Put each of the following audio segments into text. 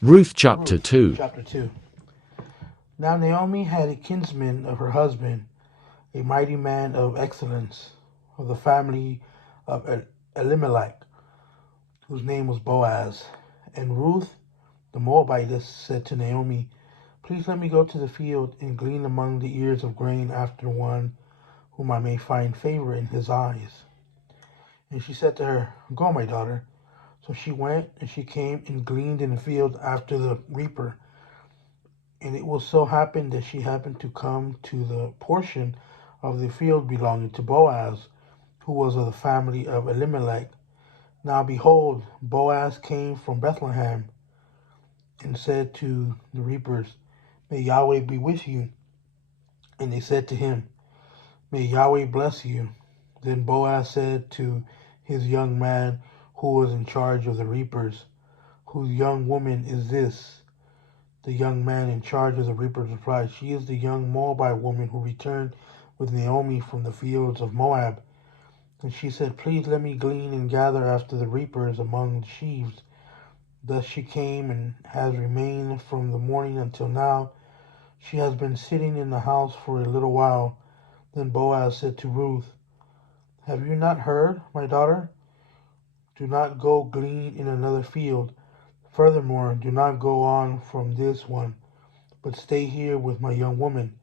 Ruth chapter Ruth 2. chapter 2. Now Naomi had a kinsman of her husband, a mighty man of excellence, of the family of Elimelech, whose name was Boaz. And Ruth the Moabitess said to Naomi, please let me go to the field and glean among the ears of grain after one whom I may find favor in his eyes. And she said to her, go, my daughter. So she went, and she came and gleaned in the field after the reaper. And it will so happen that she happened to come to the portion of the field belonging to Boaz, who was of the family of Elimelech. Now behold, Boaz came from Bethlehem, and said to the reapers, may Yahweh be with you. And they said to him, may Yahweh bless you. Then Boaz said to his young man who was in charge of the reapers, whose young woman is this? The young man in charge of the reapers replied, she is the young Moabite woman who returned with Naomi from the fields of Moab. And she said, please let me glean and gather after the reapers among the sheaves. Thus she came and has remained from the morning until now. She has been sitting in the house for a little while. Then Boaz said to Ruth, have you not heard, my daughter? Do not go glean in another field. Furthermore, do not go on from this one, but stay here with my young woman.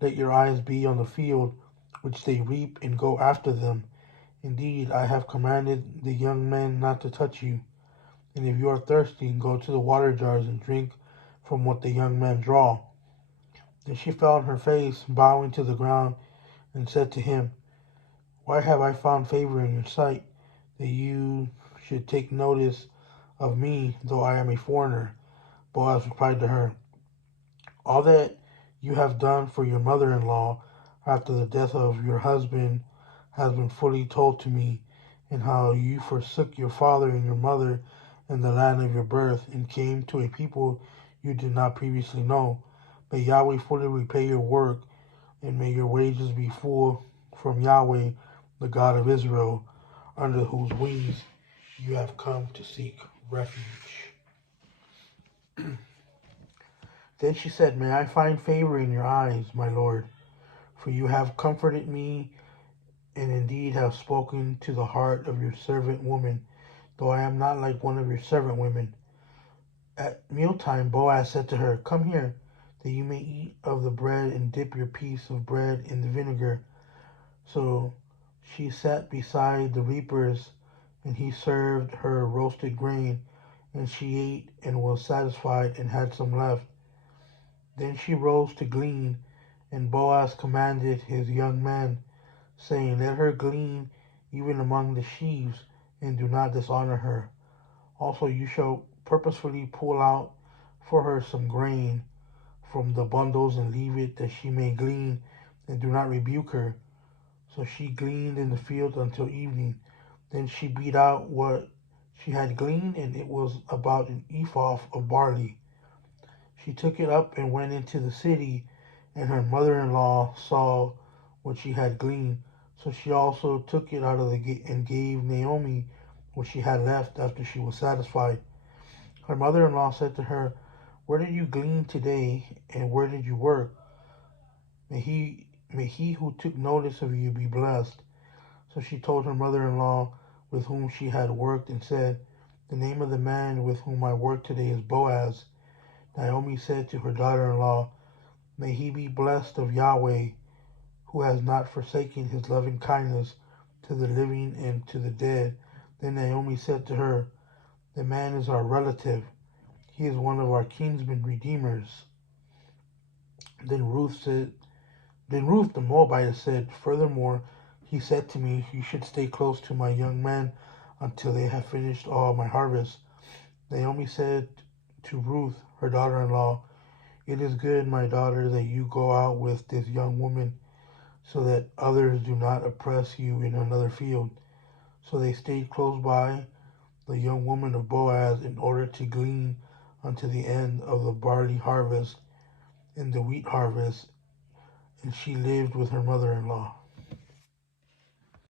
Let your eyes be on the field which they reap, and go after them. Indeed, I have commanded the young men not to touch you. And if you are thirsty, go to the water jars and drink from what the young men draw. Then she fell on her face, bowing to the ground, and said to him, why have I found favor in your sight, that you should take notice of me, though I am a foreigner? Boaz replied to her, all that you have done for your mother-in-law after the death of your husband has been fully told to me, and how you forsook your father and your mother and the land of your birth, and came to a people you did not previously know. May Yahweh fully repay your work, and may your wages be full from Yahweh, the God of Israel, under whose wings you have come to seek refuge. Then she said, may I find favor in your eyes, my lord, for you have comforted me, and indeed have spoken to the heart of your servant woman, though I am not like one of your servant women. At mealtime Boaz said to her, come here, that you may eat of the bread and dip your piece of bread in the vinegar. So she sat beside the reapers, and he served her roasted grain, and she ate and was satisfied and had some left. Then she rose to glean, and Boaz commanded his young man, saying, let her glean even among the sheaves, and do not dishonor her. Also you shall purposefully pull out for her some grain from the bundles, and leave it that she may glean, and do not rebuke her. So she gleaned in the field until evening. Then she beat out what she had gleaned, and it was about an ephah of barley. She took it up and went into the city, and her mother-in-law saw what she had gleaned. So she also took it out of the gate and gave Naomi what she had left after she was satisfied. Her mother-in-law said to her, where did you glean today, and where did you work? May he who took notice of you be blessed. So she told her mother-in-law with whom she had worked, and said, the name of the man with whom I work today is Boaz. Naomi said to her daughter-in-law, may he be blessed of Yahweh, who has not forsaken his loving kindness to the living and to the dead. Then Naomi said to her, the man is our relative. He is one of our kinsmen redeemers. Then Ruth said, Then Ruth the Moabitess said, furthermore, he said to me, you should stay close to my young men until they have finished all my harvest. Naomi said to Ruth, her daughter-in-law, it is good, my daughter, that you go out with this young woman, so that others do not oppress you in another field. So they stayed close by the young woman of Boaz in order to glean unto the end of the barley harvest and the wheat harvest, and she lived with her mother-in-law.